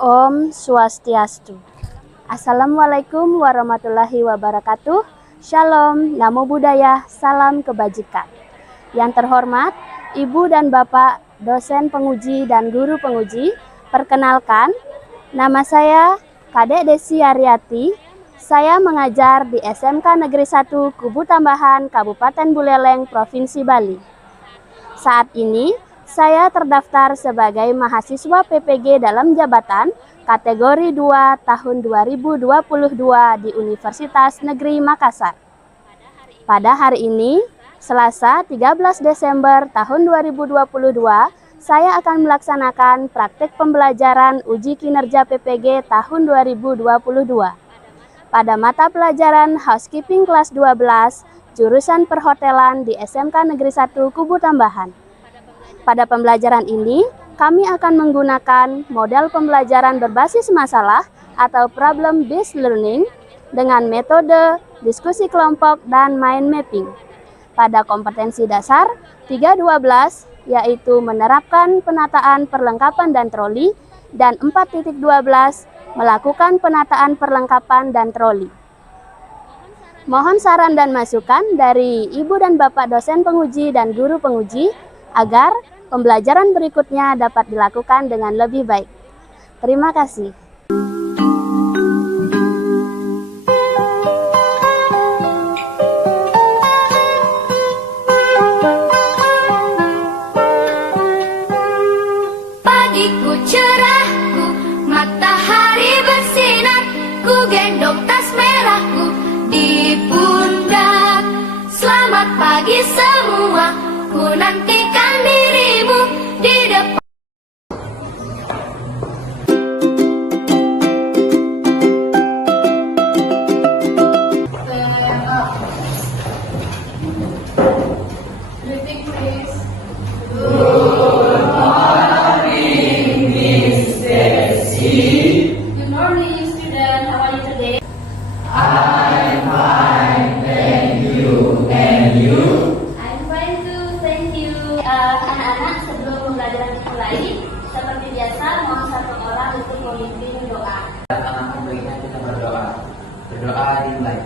Om Swastiastu. Assalamualaikum warahmatullahi wabarakatuh. Shalom, Namo Buddhaya, salam kebajikan. Yang terhormat, Ibu dan Bapak, dosen penguji dan guru penguji, perkenalkan, nama saya Kadek Desi Aryati. Saya mengajar di SMK Negeri 1 Kubu Tambahan, Kabupaten Buleleng, Provinsi Bali. Saat ini, saya terdaftar sebagai mahasiswa PPG dalam jabatan kategori 2 tahun 2022 di Universitas Negeri Makassar. Pada hari ini, Selasa 13 Desember tahun 2022, saya akan melaksanakan praktik pembelajaran uji kinerja PPG tahun 2022. Pada mata pelajaran Housekeeping kelas 12, jurusan perhotelan di SMK Negeri 1 Kubu Tambahan. Pada pembelajaran ini, kami akan menggunakan model pembelajaran berbasis masalah atau problem-based learning dengan metode diskusi kelompok dan mind mapping. Pada kompetensi dasar 3.12, yaitu menerapkan penataan perlengkapan dan troli, dan 4.12, melakukan penataan perlengkapan dan troli. Mohon saran dan masukan dari Ibu dan Bapak dosen penguji dan guru penguji agar pembelajaran berikutnya dapat dilakukan dengan lebih baik. Terima kasih. Pagiku cerahku, matahari bersinar, ku gendong tas merahku di pundak. Selamat pagi semua, ku nantikan dirimu di depan. Greeting please. Good morning, student. How are you today? I'm fine too, thank you. Anak-anak, sebelum pembelajaran dimulai, seperti biasa, mohon satu orang untuk memimpin doa. Anak memberikan kita berdoa. Berdoa dimulai.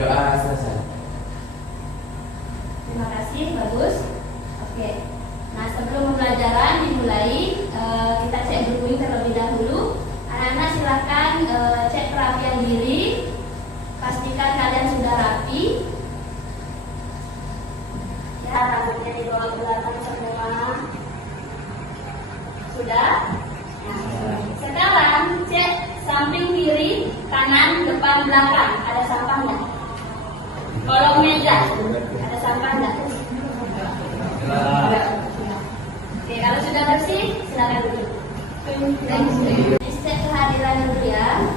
Doa selesai. Terima kasih, bagus. Oke. Nah, sebelum pembelajaran dimulai, kita cek dulu terlebih dahulu. Anak-anak silakan cek kerapian diri. Pastikan kalian sudah rapi. Ya, rambutnya dibawa ke belakang semua. Sudah? Nah, sekarang cek samping kiri, kanan, depan, belakang. Ada sampah nggak? Kolong meja, ada sampah nggak? Oke, kalau sudah bersih, silakan duduk. Cek kehadiran dulu ya.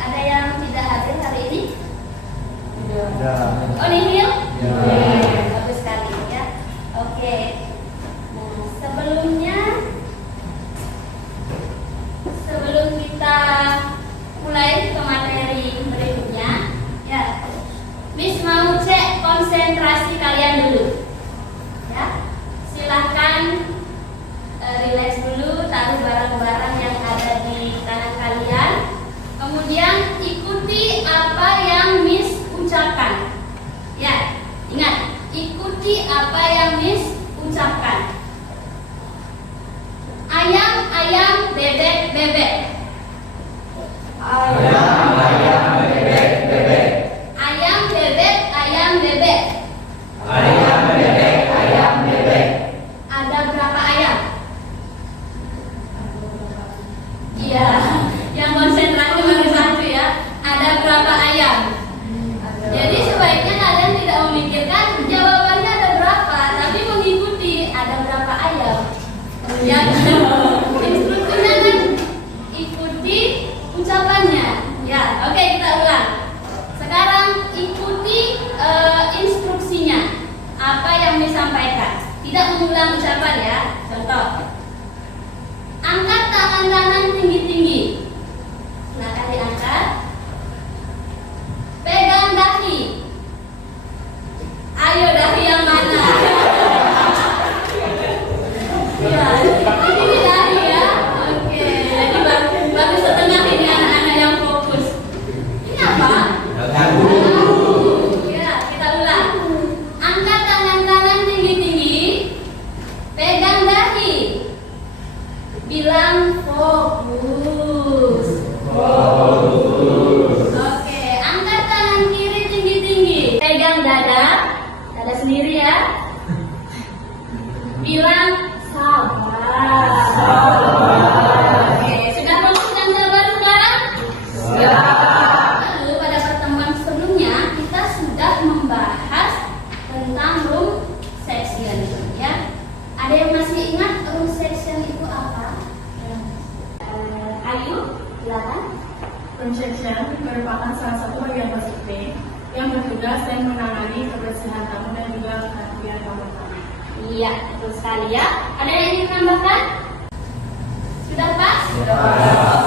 Ada yang tidak hadir hari ini? Oh, nihil? Bagus sekali ya. Oke. Nah, sebelum kita mulai ke materi berikutnya, ya, Miss mau cek konsentrasi kalian dulu. Ya, silahkan relax dulu, taruh barang-barang yang ada di tangan kalian. Kemudian ikuti apa yang Miss ucapkan. Ya, ingat, ikuti apa yang Miss ucapkan. Ayam, ayam, bebek, bebek. Ayam, ayam, bebek, bebek. Ayam, bebek, ayam, bebek. Ayam, bebek, ayam, bebek. Ada berapa ayam? Iya, yang konsentrasi baru satu ya. Ada berapa ayam? Jadi sebaiknya kalian tidak memikirkan jawabannya ada berapa, tapi mengikuti ada berapa ayam. Ya, instruksinya kan ikuti ucapannya. Ya, oke, kita ulang. Sekarang ikuti instruksinya. Apa yang disampaikan. Tidak mengulang ucapan ya. Contoh. Angkat tangan kanan tinggi-tinggi. Silakan diangkat. Pegang dahi. Ayo dahi yang mana? Ya. Bilang sabar. Oke, sudah masuk yang sabar sekarang? Lalu pada pertemuan sebelumnya kita sudah membahas tentang room section ya. Ada yang masih ingat room section itu apa? Ayu, silakan. Room section merupakan salah satu bagian positif yang bertugas dan menangani kebersihan tamu dan juga kehadiran tamu-tamu. Iya, betul sekali ya. Ada yang ingin menambahkan? Sudah pas? Sudah.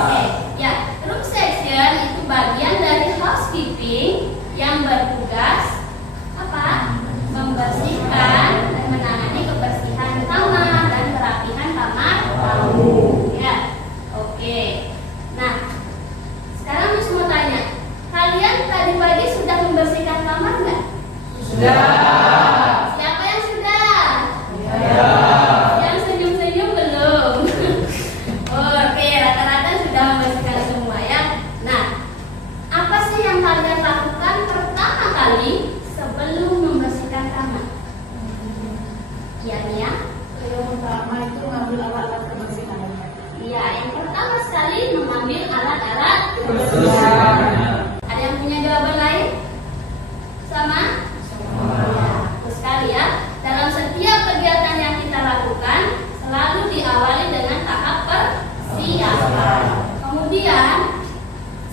Oke, ya. Room section itu bagian dari housekeeping yang bertugas apa? Membersihkan dan menangani kebersihan kamar dan kerapihan kamar tamu. Ya, oke. Nah, sekarang Miss mau tanya, kalian tadi pagi sudah membersihkan kamar nggak? Sudah. Siapa yang sudah? Yang senyum-senyum belum? Oke, rata-rata sudah membersihkan semua ya. Nah, apa sih yang kalian lakukan pertama kali sebelum membersihkan kamar? Iya, Mia? Yang pertama itu mengambil alat-alat kebersihan. Iya, yang pertama sekali mengambil alat-alat Kebersihan. Ada yang punya jawaban lain? Sama? Ya, betul sekali ya. Dalam setiap kegiatan yang kita lakukan selalu diawali dengan tahap persiapan. Kemudian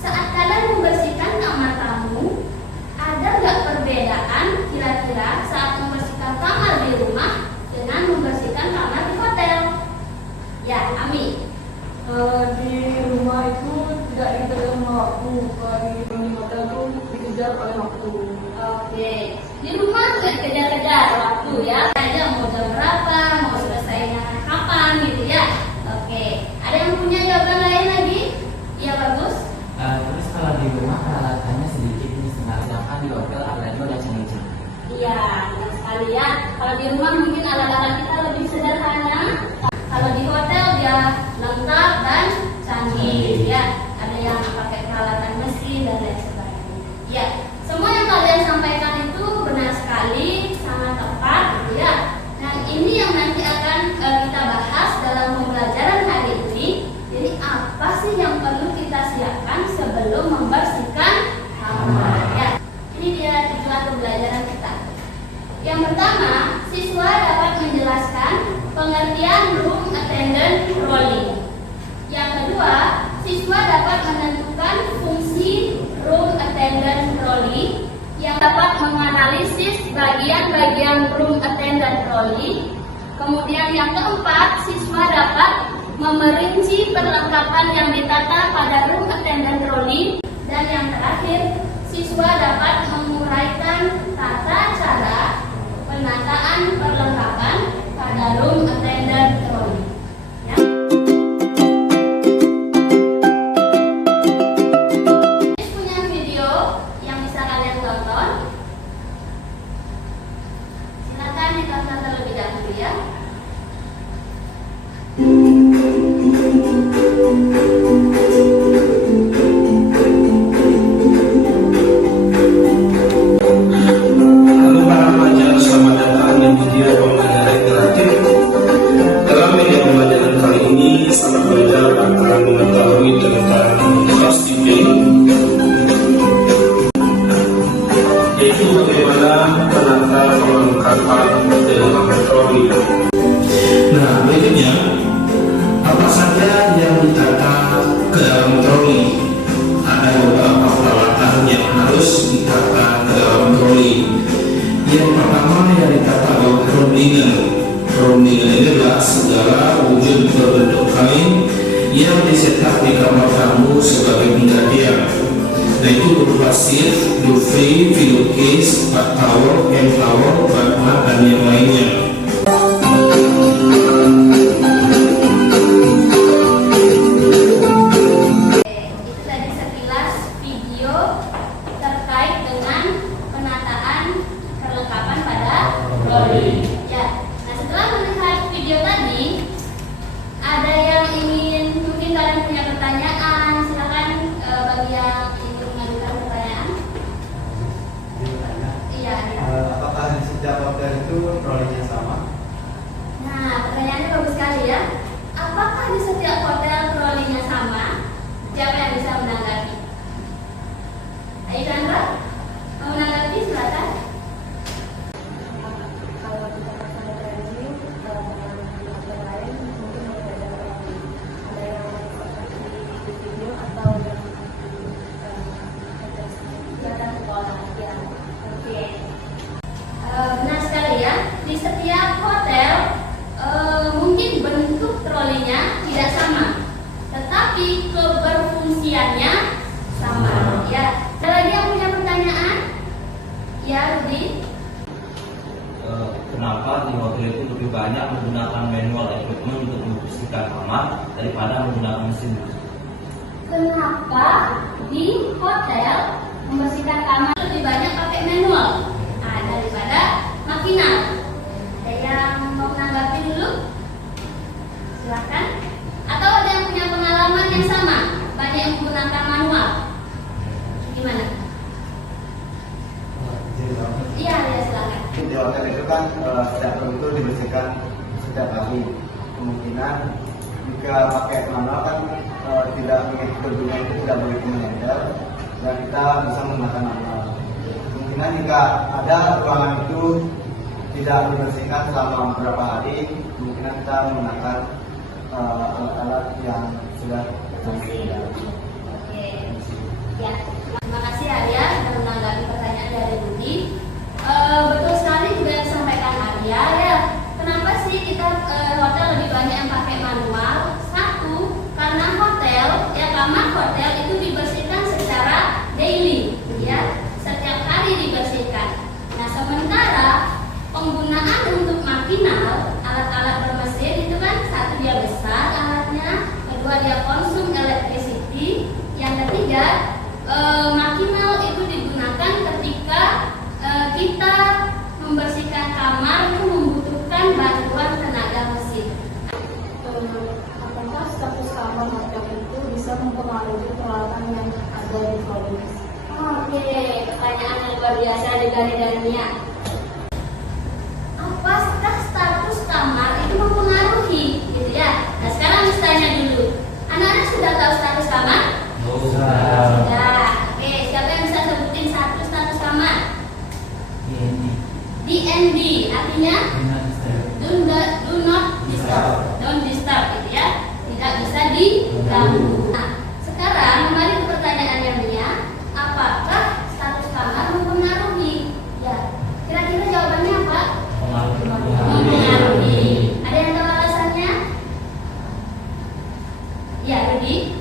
saat kalian membersihkan kamar tamu, ada nggak perbedaan kira-kira saat membersihkan kamar di rumah dengan membersihkan kamar di hotel? Ya, Ami. Di rumah itu tidak diterima waktu, di hotel itu dikejar oleh waktu. Oke, di rumah nggak kejar-kejar waktu ya, aja mau jam berapa, mau selesainya kapan gitu ya. Oke, ada yang punya jawaban lain lagi? Iya, bagus. Terus kalau di rumah peralatannya sedikit nih, sedangkan di hotel alatnya udah canggih-canggih. Iya, benar sekali ya. Kalau di rumah mungkin alat-alat kita lebih sederhana. Kalau di hotel dia lengkap dan canggih ya. Ada yang pakai peralatan mesin dan lain sebagainya. Ya, semua yang kalian sampaikan itu benar sekali, sangat tepat gitu ya. Nah, ini yang nanti akan kita bahas dalam pembelajaran hari ini. Jadi apa sih yang perlu kita siapkan sebelum membersihkan kamar ya. Ini dia tujuan pembelajaran kita. Yang pertama, siswa dapat menjelaskan pengertian room attendant rolling. Yang kedua, siswa dapat menentukan fungsi room attendant rolling. Yang dapat menganalisis bagian-bagian room attendant rolling. Kemudian yang keempat, siswa dapat memerinci perlengkapan yang ditata pada room attendant rolling. Dan yang terakhir, siswa dapat menguraikan tata cara penataan perlengkapan pada room attendant rolling. Ya. Ini punya video yang bisa kalian tonton. Silakan ditonton terlebih dahulu ya. Halo para pelajar, selamat datang di video pembelajaran interaktif. Dalam media pembelajaran kali ini, sahabat belajar akan mengetahui tentang housekeeping, yaitu bagaimana menata perlengkapan dari laboratori. Nah, berikutnya, apa saja yang ditata ke dalam troli? Ada beberapa peralatan yang harus ditata ke dalam troli. Yang pertama yang ditata adalah room linen. Room linen ini adalah segala wujud berbentuk kain yang dicetak di kamar tamu sebagai penggantian. Nah, itu berupa sheet, duvet, pillowcase, bath towel, hand towel, bath mat, dan yang lainnya. Itu tadi sekilas video terkait dengan penataan perlengkapan pada rolling. Ya. Nah, setelah melihat video tadi, ada yang ingin mungkin kalian punya pertanyaan, silakan bagi yang ingin mengajukan pertanyaan. Iya. Apakah di setiap hotel itu rollingnya sama? menggunakan manual equipment untuk membersihkan kamar daripada menggunakan mesin. Kenapa di hotel membersihkan kamar lebih banyak pakai manual daripada makinal? Ada yang mau menanggapi dulu? Silakan. Atau ada yang punya pengalaman yang sama, banyak yang menggunakan manual? Gimana? Iya, silakan. Di hotel itu kan setiap room itu dibersihkan setiap hari. Kemungkinan jika pakai manual kan tidak mengikuti gedungnya itu tidak begitu menempel dan kita bisa menggunakan manual. Kemungkinan jika ada ruangan itu tidak dibersihkan selama beberapa hari, kemungkinan kita menggunakan alat-alat yang sudah tersedia. Oke. Ya, terima kasih Arya sudah menanggapi pertanyaan dari Budi. Betul sekali juga yang disampaikan Arya. Ya, kenapa sih kita hotel lebih banyak yang pakai manual? Satu, karena hotel, ya kamar hotel itu dibersihkan secara daily, ya, setiap hari dibersihkan. Nah, sementara penggunaan untuk makinal, alat-alat bermesin itu kan satu dia besar alatnya, kedua dia konsum electricity, yang ketiga makinal itu digunakan ketika kita membersihkan kamar itu membutuhkan bantuan tenaga mesin. Apakah status kamar hotel itu bisa mempengaruhi peralatan yang ada di flooring? Oke, pertanyaan yang luar biasa dari Dania. Apakah status kamar itu mempengaruhi, gitu ya? Nah, sekarang Miss tanya dulu. Anak-anak sudah tahu status kamar? Sudah. Oke, siapa yang bisa sebutin satu status kamar? DND, artinya do not disturb. Don't disturb, gitu ya. Tidak bisa diganggu. Nah, sekarang mari ke pertanyaan yang Mia. Apakah status kamar mempengaruhi? Ya, kira-kira jawabannya apa? Mempengaruhi. Ada yang tahu alasannya? Ya, Rudi.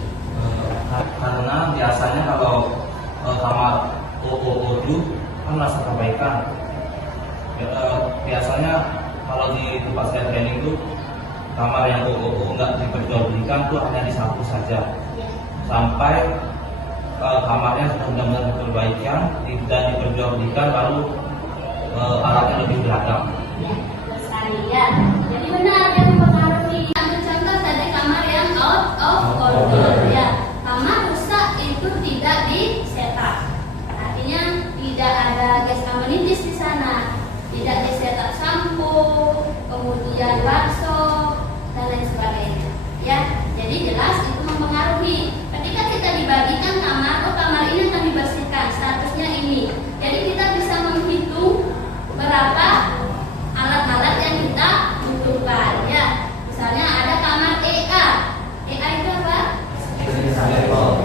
Karena biasanya kalau kamar OO2 kan merasa perbaikan. Biasanya kalau di tempat saya training itu kamar yang OO nggak diperjualbelikan tuh hanya disapu saja sampai kamarnya sudah benar-benar diperbaikan dan diperjualbelikan, lalu alatnya lebih beragam. Ya, betul sekali ya. Jadi benar yang mempengaruhi. Ambil contoh tadi kamar yang out of order ya. Kamar rusak itu tidak di setup. Artinya tidak ada gas amenities di sana. Tidak di setup sampo, kemudian bakso dan lain sebagainya. Ya, jadi jelas itu mempengaruhi. Ketika kita dibagikan kamar, kamar ini akan dibersihkan, statusnya ini. Jadi kita bisa menghitung berapa alat-alat yang kita butuhkan. Ya, misalnya ada kamar EA. EA itu apa?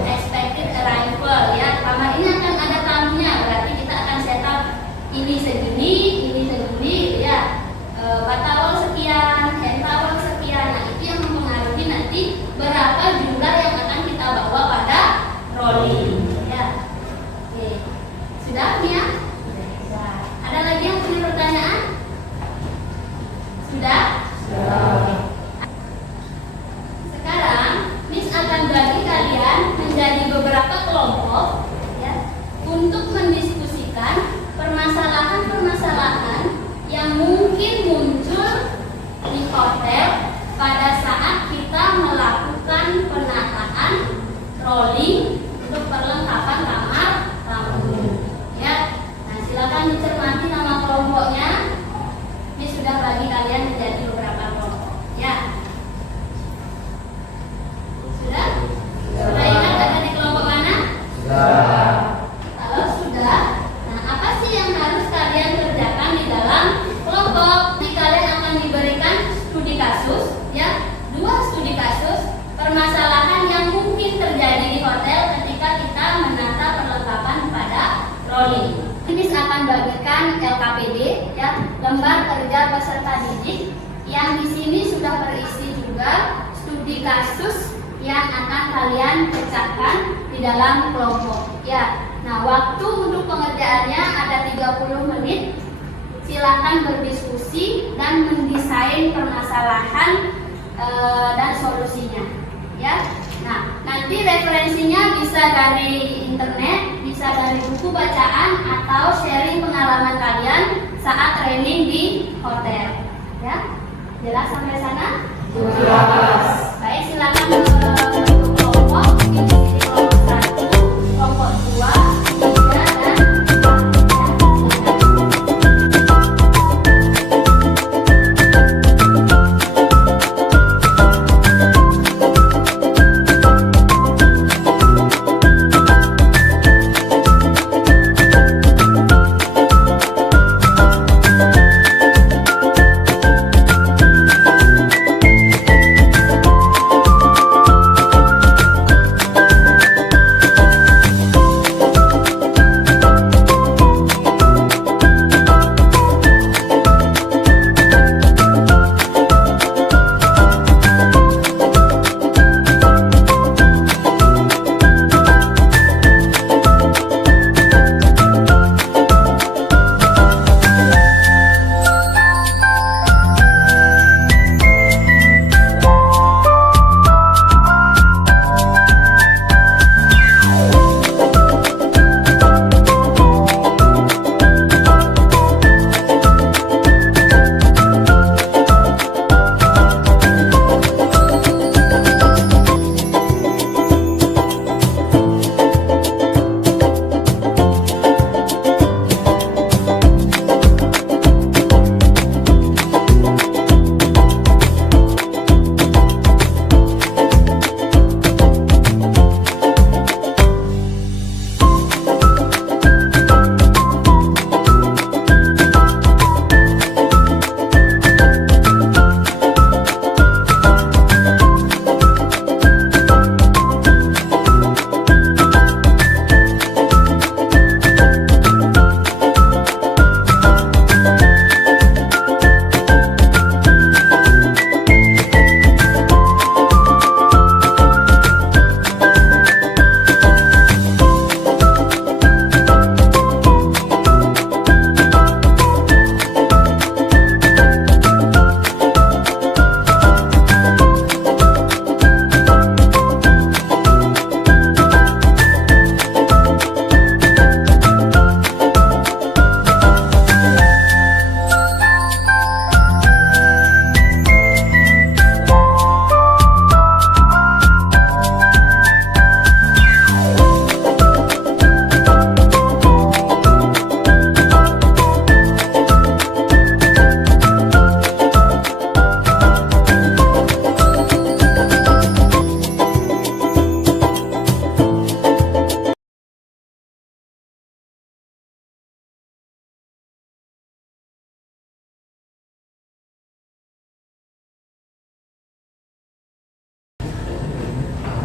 Expected arrival. Ya, kamar ini akan ada tamunya. Berarti kita akan setup ini segini, ya. Batawal sekian, hand towel sekian. Nah, itu yang mempengaruhi nanti berapa jumlah yang akan kita bawa pada rolling. Ya. Oke. Sudah, Mia? Sudah. Ada lagi yang punya pertanyaan? Sudah? Sudah. Sekarang Miss akan bagi kalian menjadi beberapa kelompok ya, untuk mendiskusikan permasalahan-permasalahan yang mungkin muncul di hotel pada saat kita melakukan penataan rolling untuk perlengkapan kamar tamu. Ya, nah silakan dicermati nama kelompoknya. Ini sudah bagi kalian menjadi beberapa kelompok. Ya, sudah? Sudah ingat ada di kelompok mana? Sudah. Kalau sudah, nah apa sih yang harus kalian kerjakan di dalam kelompok? Jadi kalian akan diberikan studi kasus, ya, 2 studi kasus permasalahan yang mungkin terjadi di hotel ketika kita menata perlengkapan pada rolling. Ini akan bagikan LKPD, ya, lembar kerja peserta didik, yang di sini sudah berisi juga studi kasus yang akan kalian pecahkan di dalam kelompok. Ya, nah waktu untuk pengerjaannya ada 30 menit. Silakan berdiskusi. berdiskusi dan mendesain permasalahan dan solusinya. Ya, nah nanti referensinya bisa dari internet, bisa dari buku bacaan atau sharing pengalaman kalian saat training di hotel. Ya, jelas sampai sana? Jelas. Baik, silakan kelompok. Ini kelompok 1, kelompok 2, 3, dan 1.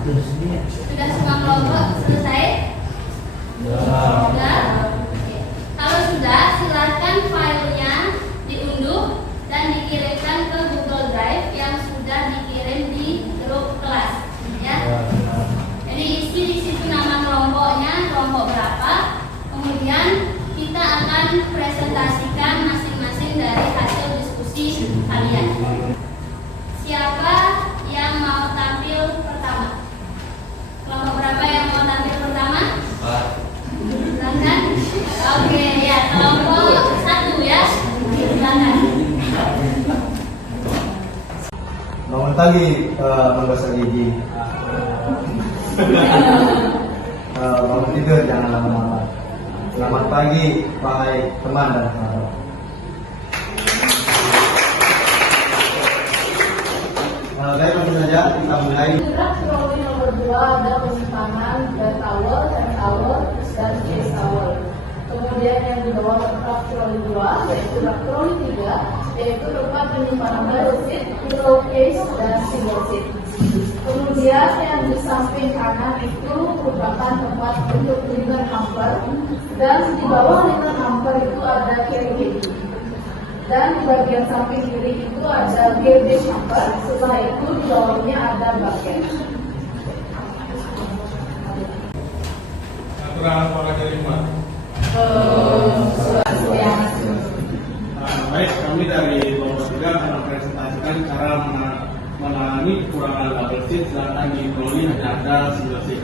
Sudah semua kelompok selesai? Sudah? Oke. Kalau sudah, silakan filenya diunduh dan dikirimkan ke Google Drive yang sudah dikirim di grup kelas. Ya. Jadi isi di situ nama kelompoknya, kelompok berapa. Kemudian kita akan presentasikan masing-masing dari hasil diskusi kalian. Siapa yang mau tampil pertama? Kelompok berapa yang mau tampil pertama? Silakan. Oke, ya, kelompok 1 ya. Silakan. Bangun pagi, menggosok gigi. Bangun tidur, jangan lama-lama. Selamat pagi, wahai teman dan sahabat. Baik, langsung saja kita mulai. Gerak Trolley nomor 2 ada penyimpangan dan tower, dan case tower. Kemudian yang di bawah gerak Trolley 2 yaitu gerak Trolley 3 yaitu tempat penyimpanan double seat, pillow case, dan single seat. Kemudian yang di samping kanan itu merupakan tempat untuk linen hamper, dan di bawah linen hamper itu ada carry cage. Dan di bagian samping kiri itu ada garbage hamper. Setelah itu di bawahnya ada bucket. Aturan olahraga 5. Sudah. Baik. kami dari kelompok 3 akan mempresentasikan cara menangani kekurangan double seat sedangkan di troli hanya ada single seat.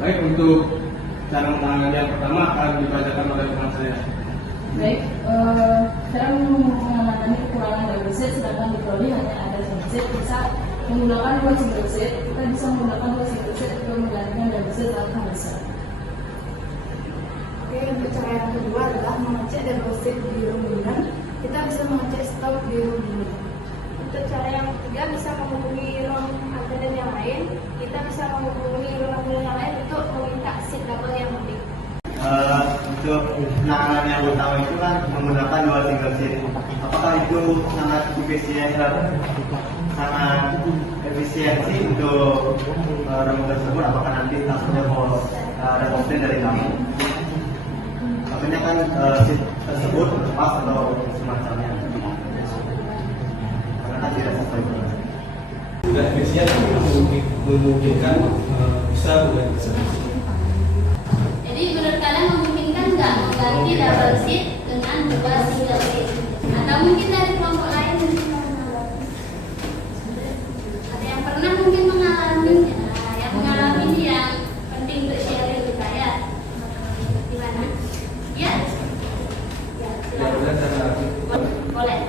Baik, untuk cara menangani yang pertama akan dibacakan oleh teman saya. Baik, cara mengatasi kekurangan double seat sedangkan di troli hanya ada single seat, bisa menggunakan 2 single seat. Kita bisa menggunakan 2 single seat untuk menggantikan double seat atau bisa. Oke, untuk cara yang kedua adalah mengecek double seat di room dinner. Kita bisa mengecek stok di room dinner. Untuk cara yang ketiga bisa menghubungi room attendant yang lain. Kita bisa menghubungi room attendant yang lain untuk meminta seat double yang lebih. Untuk penanganan yang utama itu kan menggunakan 2 single seat. Apakah itu sangat efisiensi untuk room tersebut? Apakah nanti takutnya mau ada komplain dari kami? Makanya kan seat tersebut lepas atau semacamnya. Karena tidak sesuai. Tidak efisien, memungkinkan bisa bukan bisa. Jadi menurut kalian memungkinkan nggak mengganti double seat dengan 2 single seat? Atau mungkin dari kelompok lain yang bisa menanggapi? Ada yang pernah mungkin mengalaminya? Yang mengalami ini yang penting untuk sharing ke saya. Gimana? Ya? Ya, silakan. Boleh.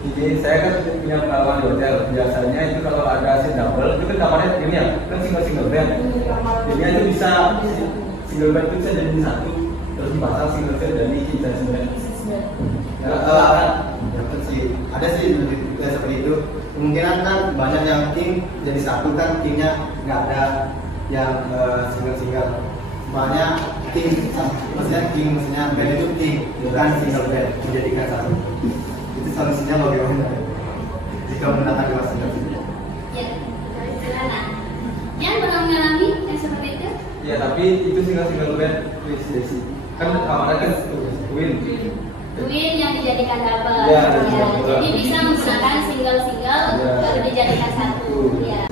Jadi saya kan punya pengalaman di hotel. Biasanya itu kalau ada seat double, itu kan kamarnya ini ya, kan single bed. Jadi itu bisa single bed itu bisa jadi satu, terus dipasang single bed dari king size bed. Ada sih seperti itu. Kemungkinan kan banyak yang king jadi satu kan kingnya nggak ada yang single. Soalnya king, maksudnya bed itu king, bukan single bed dijadikan satu. Itu solusinya bagaimana? Jika menggunakan 2 single bed. Ya, silakan. Yang pernah mengalami yang seperti itu? Ya tapi itu single bed kan kamarnya kan twin. Twin yang dijadikan double. Ya, jadi bisa menggunakan single baru dijadikan satu. Ya.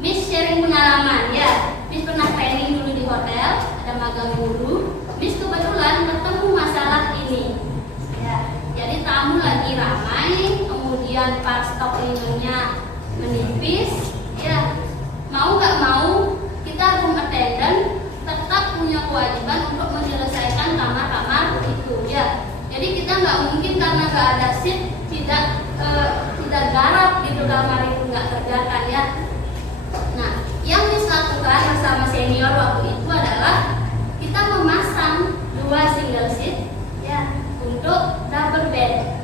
Miss sharing pengalaman ya. Miss pernah training dulu di hotel, ada magang dulu. Miss kebetulan ketemu masalah ini. Ya. Jadi tamu lagi ramai, kemudian pas stok linernya menipis. Ya. Mau nggak mau kita room attendant tetap punya kewajiban untuk menyelesaikan kamar-kamar itu ya. Jadi kita nggak mungkin karena nggak ada seat tidak garap gitu kamar itu nggak kerjakan ya. Nah, yang Miss lakukan bersama senior waktu itu adalah kita memasang 2 single seat ya untuk double bed.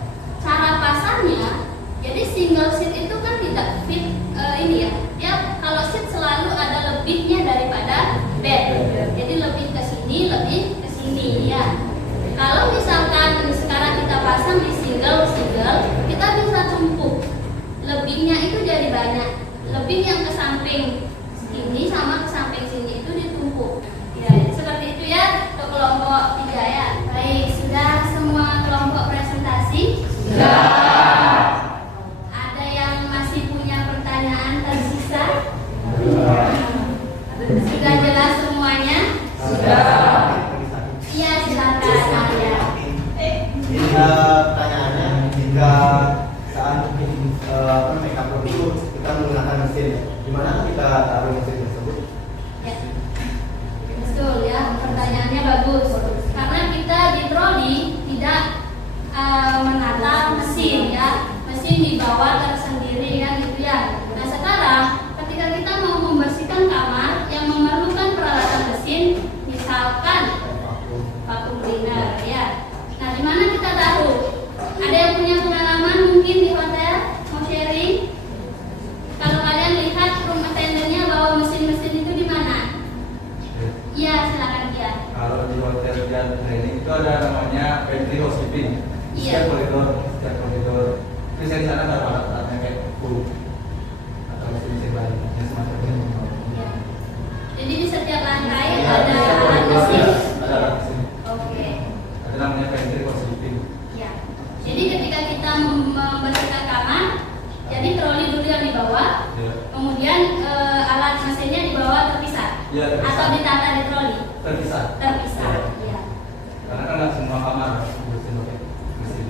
Cara pasangnya, jadi single seat itu kan tidak fit ini ya. Ya kalau seat selalu ada lebihnya daripada bed. Jadi lebih ke sini ya. Kalau misalkan sekarang kita pasang di single, kita bisa tumpuk. Lebihnya itu jadi banyak. Lebih yang ke samping sini sama ke samping sini itu ditumpuk. Ya, seperti itu ya untuk kelompok 3 ya. Baik, sudah semua kelompok presentasi? Sudah. Ada yang masih punya pertanyaan tersisa? Sudah jelas semuanya? Sudah. Iya, silakan. Jadi pertanyaannya, jika saat makeup room itu kita menggunakan mesin, di mana kita taruh mesin tersebut? Ya. Betul ya, pertanyaannya bagus. Karena kita di troli tidak menata mesin ya, mesin dibawa tersendiri ya gitu ya. Nah sekarang ketika kita mau membersihkan kamar yang memerlukan peralatan mesin, misalkan vacuum cleaner ya. Nah di mana kita taruh? Ada yang punya pengalaman mungkin di hotel mau sharing? Kalau kalian lihat room attendant-nya bawa mesin-mesin itu di mana? Iya silakan dia. Kalau di hotel dan training itu ada namanya pantry housekeeping. Iya. Setiap koridor. Terus di sana ada alat-alatnya kayak pool atau mesin lain yang semacamnya. Ya. Jadi di setiap lantai Ya, ada setiap alat koridor mesin. ada alat mesin. Oke. Ada namanya pantry housekeeping. Ya. Jadi ketika kita membersihkan kamar, jadi troli dulu yang dibawa, Ya. kemudian alat mesinnya dibawa terpisah. Ya, terpisah. Atau ditata di troli. Terpisah. Terpisah. Ya. Karena kan nggak semua kamar bersin pakai mesin.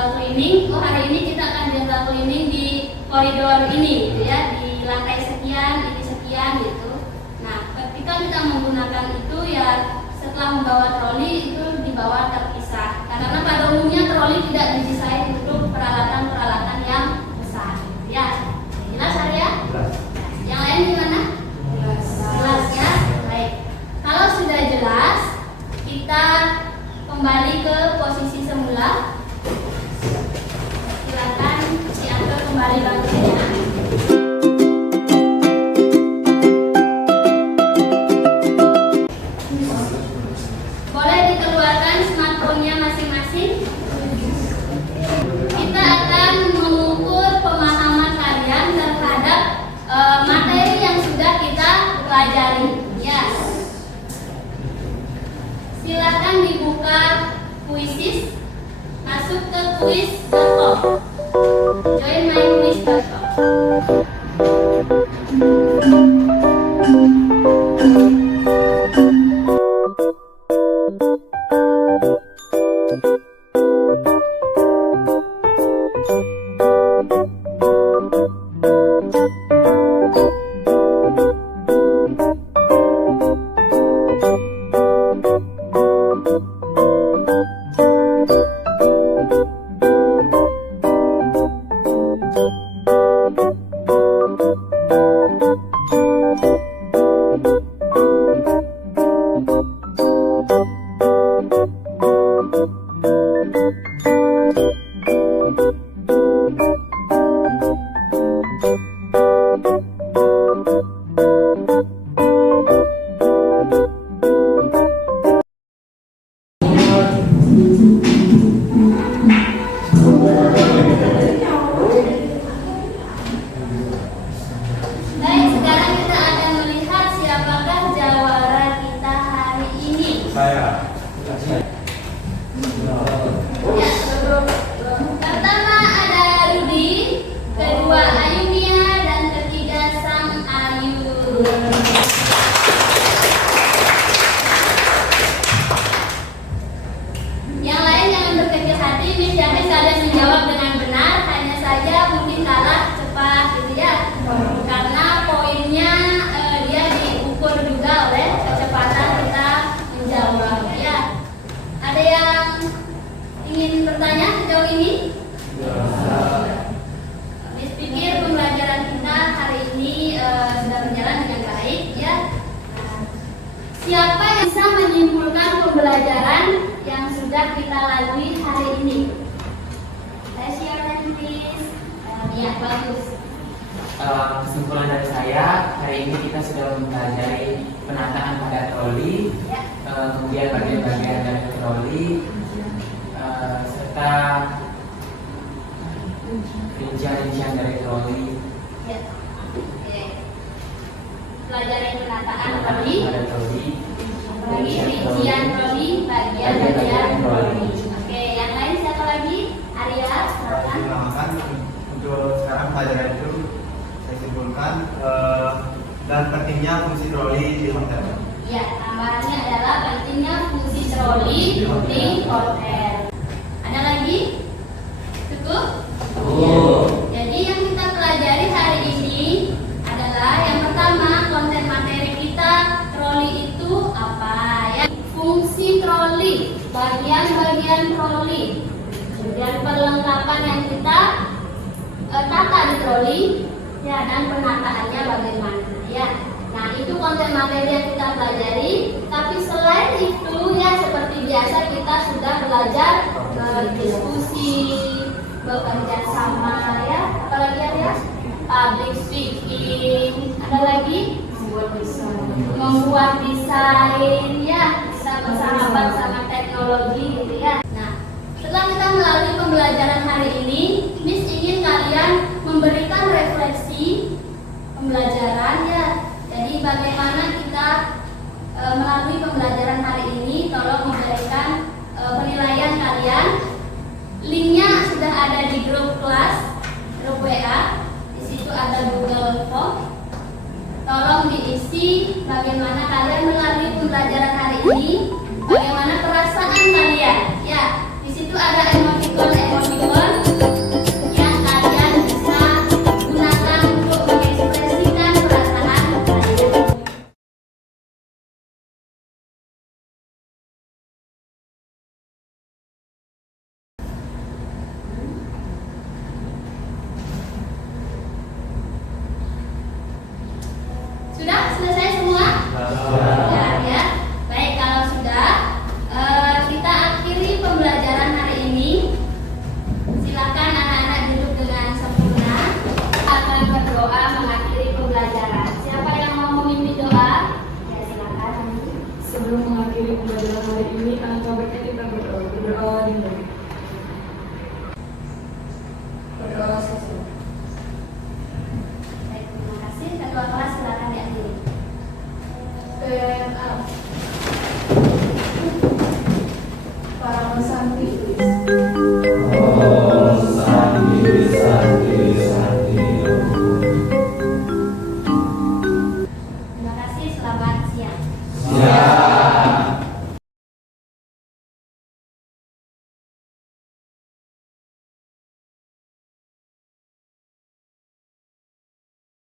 general cleaning. Hari ini kita akan general cleaning di koridor ini, gitu ya, di lantai sekian, ini sekian gitu. Nah, ketika kita menggunakan itu ya setelah membawa troli itu dibawa terpisah. Karena pada umumnya troli tidak didesain untuk peralatan-peralatan yang besar. Ya, jelas Arya? Jelas. Yang lain gimana? Jelas ya. Baik. Kalau sudah jelas, kita kembali ke posisi semula. Silakan diambil kembali bangkunya. Boleh dikeluarkan smartphone-nya masing-masing. Kita akan mengukur pemahaman kalian terhadap materi yang sudah kita pelajari. Ya. Silakan dibuka Quizzes, masuk ke quiz.com. Join my quiz.com. Baik, sekarang kita akan melihat siapakah jawara kita hari ini. Saya. Ya, pertama ada Rudi, kedua Ayunia, dan ketiga Sang Ayu. Yang lain jangan berkecil hati, Miss yakin kalian menjawab dengan benar, hanya saja mungkin kalah cepat gitu ya. Karena poinnya dia diukur juga oleh kecepatan kita menjawab ya. Ada yang ingin bertanya sejauh ini? Miss pikir pembelajaran kita hari ini sudah berjalan dengan baik ya. Siapa yang bisa menyimpulkan pembelajaran yang sudah kita lalui hari ini? Saya siapkan please. Ya, bagus. Kesimpulan dari saya, hari ini kita sudah mempelajari penataan pada troli, Ya. kemudian bagian-bagian dari troli, serta rincian-rincian dari troli, Ya. Oke. Pelajaran penataan troli, pada troli, lagi rincian troli, bagian-bagian troli. Oke, yang lain siapa lagi? Arya, silakan. Silakan untuk sekarang pelajaran itu saya simpulkan dan pentingnya fungsi troli di hotel. Ya, tambahannya adalah pentingnya fungsi troli di hotel. Ada lagi? Cukup? Jadi yang kita pelajari hari ini adalah yang pertama, konten materi kita troli itu apa ya? Fungsi troli, bagian-bagian troli, kemudian perlengkapan yang kita tata di troli, ya, dan penataannya bagaimana ya. Nah, itu konten materi yang kita pelajari. Tapi selain itu ya seperti biasa kita sudah belajar berdiskusi, bekerja sama ya. Apalagi ya? Public speaking. Ada lagi? Membuat desain ya. Bisa bersahabat sama teknologi gitu ya. Nah, setelah kita melalui pembelajaran hari ini, Miss ingin kalian memberikan refleksi pembelajaran ya. Jadi bagaimana kita melalui pembelajaran hari ini, tolong memberikan penilaian kalian. Linknya sudah ada di grup kelas, grup WA. Di situ ada Google Form. Tolong diisi bagaimana kalian melalui pembelajaran hari ini, bagaimana perasaan kalian. Ya, di situ ada emoticon Wow.